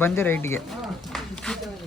ಬಂದೆ ರೈಟ್ಗೆ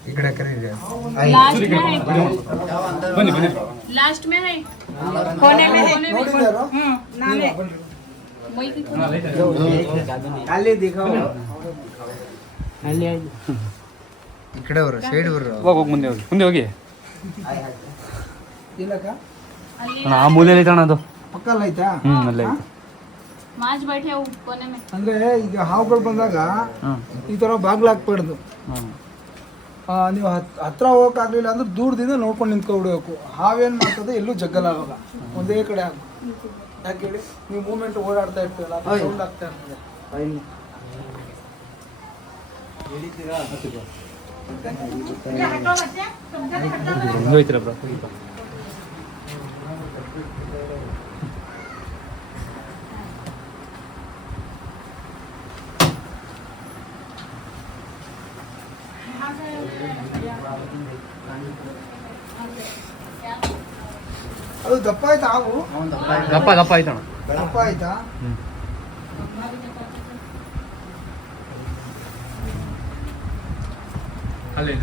सेट ना रहा वीडियो मारेंगे ಈ ಕಡೆ ಬರೋ ಈ ಕಡೆ ಕರೀರಿ लास्ट में है कोने में है वही की खाली दिखाओ ಈ ಕಡೆ ಬರೋ ಸೈಡ್ ಬರೋ ಹೋಗಿ ಹೋಗಿ ಮುಂದೆ ಹೋಗಿ ಮುಂದೆ ಹೋಗಿ ಇಲ್ಲಕ್ಕ ಅಣ್ಣ, ಆ ಮೂಲೆಯಲ್ಲಿ ಐತಣ್ಣ ಅದು ಪಕ್ಕಲ್ಲ ಐತಾ ಹ್ಞೂ ಅಲ್ಲೇ ಐತೆ माज बैठे हो कोने में ಅಂದ್ರೆ ಈಗ ಹಾವುಗಳು ಬಂದಾಗ ಹಾಂ ಈ ತರ ಬಾಗ್ಲು ಹಾಕ್ಬಾರ್ದು ಹಾಂ ಆ, ನೀವು ಹತ್- ಹತ್ರ ಹೋಗೋಕ್ಕಾಗಲಿಲ್ಲ ಅಂದ್ರೆ ದೂರದಿಂದ ನೋಡ್ಕೊಂಡು ನಿಂತ್ಕೊಬಿಡ್ಬೇಕು. ಹಾವೇನ್ ಮಾಡ್ತದೆ ಎಲ್ಲೂ ಜಗ್ಗಲಾಗಲ್ಲ ಒಂದೇ ಕಡೆ ಆಗ ಯಾಕೆ ಹೇಳಿ? ನೀವು ಮೂಮೆಂಟ್ ಓಡಾಡ್ತಾ ಇರ್ತೀವಲ್ಲ ಸೌಂಡ್ ಆಗ್ತಾ ಇರ್ತದೆ. ಅದು ದಪ್ಪ ಆಯ್ತಾ ಹಾವು? ದಪ್ಪ ದಪ್ಪ ಆಯ್ತಣ್ಣ. ದಪ್ಪ ಆಯ್ತಾ? ಅಲ್ಲೇ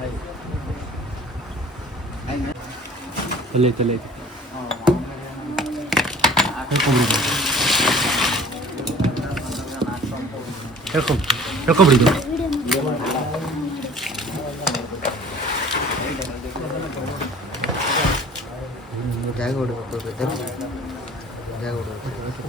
ಇದೆ ಅಲ್ಲೇ ಐತೆ ಅಲ್ಲೇ ಐತೆ ಹೇಳ್ಕೊಂಡು ಹೇಳ್ಕೊಬಿಡಿ ಜಾಗ ಹೊಡ್ಬೇಕು ಜಾಗ ಹೊಡ್ಬೇಕು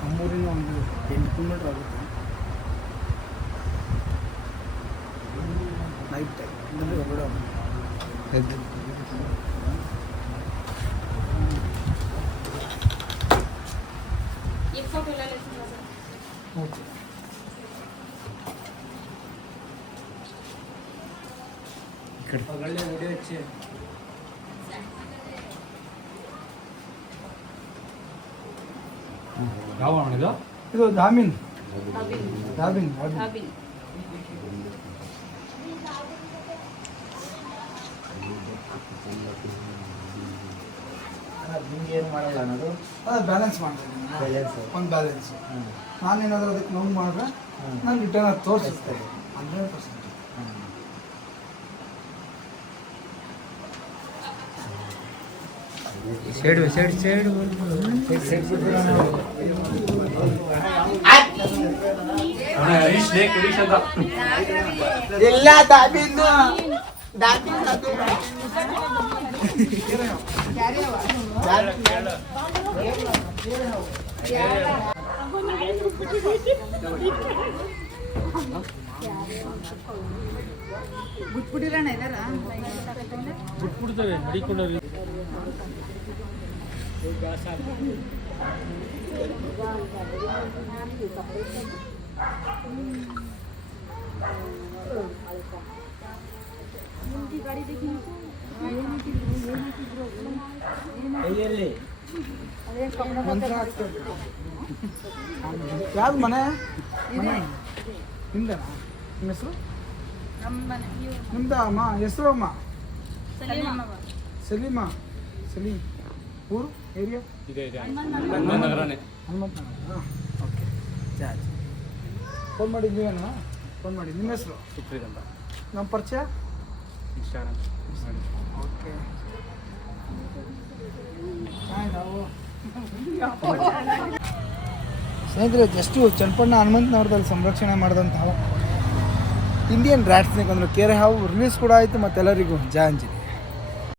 ನಮ್ಮೂರಿನ ಒಂದು ಎಂಟು ಕಿಲೋಮೀಟ್ರ್ ಆಗುತ್ತೆ ನೈಟ್ ಟೈಮ್ ಅಂದರೆ ಹೊರಗಡೆ ಓಕೆ ఇక్కడ పగళ్ళే ఒడి వచ్చే ಯಾವ ಹಣ ಇದು ಇದು ದಾಮಿನ್. ದಾಬಿನ್ ದಾಬಿನ್ ನಿಮ್ಗೆ ಏನು ಮಾಡಲ್ಲ ಅನ್ನೋದು? ಅದೇ ಬ್ಯಾಲೆನ್ಸ್ ಮಾಡ್ತೀನಿ ಬ್ಯಾಲೆನ್ಸ್ ಒಂದು ಬ್ಯಾಲೆನ್ಸ್ ನಾನೇನಾದರೂ ಅದಕ್ಕೆ ನೋವು ಮಾಡಿದ್ರೆ ನಾನು ರಿಟರ್ನ್ ಅದು ತೋರಿಸುತ್ತೆ. Hundred percent. Side side side. ಎಲ್ಲ ದಾಬಿಂದು ಹರೀಶ್ ಇದಾರ? ಇಲ್ಲ ಬಿಟ್ಬಿಡ್ತೇವೆ ನಡಿಕೊಂಡವ್ರಿ. ಯಾವ್ದು ಮನೆ? ಮನೆ. ನಿಮ್ದನಾ ನಿಮ್ಮ ಹೆಸರು? ನಿಮ್ದ ಅಮ್ಮ? ಹೆಸರು ಅಮ್ಮ? ಸಲೀಮಾ. ಸಲೀಮ್. ಊರು? ಏರಿಯಾ ಇದೆ ಇದೆ. ನಗರನೇ ಹನುಮಂತ ಓಕೆ. ಫೋನ್ ಮಾಡಿ ನೀವೇನಾ? ಫೋನ್ ಮಾಡಿ ನಿಮ್ಮ ಹೆಸರು? ಸುಪ್ರೀತ್ ಅಂತ. ನಮ್ಮ ಪರಿಚಯ? Instagram okay. ಸ್ನೇಹಿತರೆ ಜಸ್ಟು ಚನ್ನಪಣ್ಣ ಹನುಮಂತನವ್ರದಲ್ಲಿ ಸಂರಕ್ಷಣೆ ಮಾಡಿದಂತಹ ಇಂಡಿಯನ್ ರ್ಯಾಟ್ ಅಂದ್ರೆ ಅಂದರೆ ಕೆರೆ ಹಾವು ರಿಲೀಸ್ ಕೂಡ ಆಯಿತು ಮತ್ತೆಲ್ಲರಿಗೂ ಜಾಂಜಿನಿ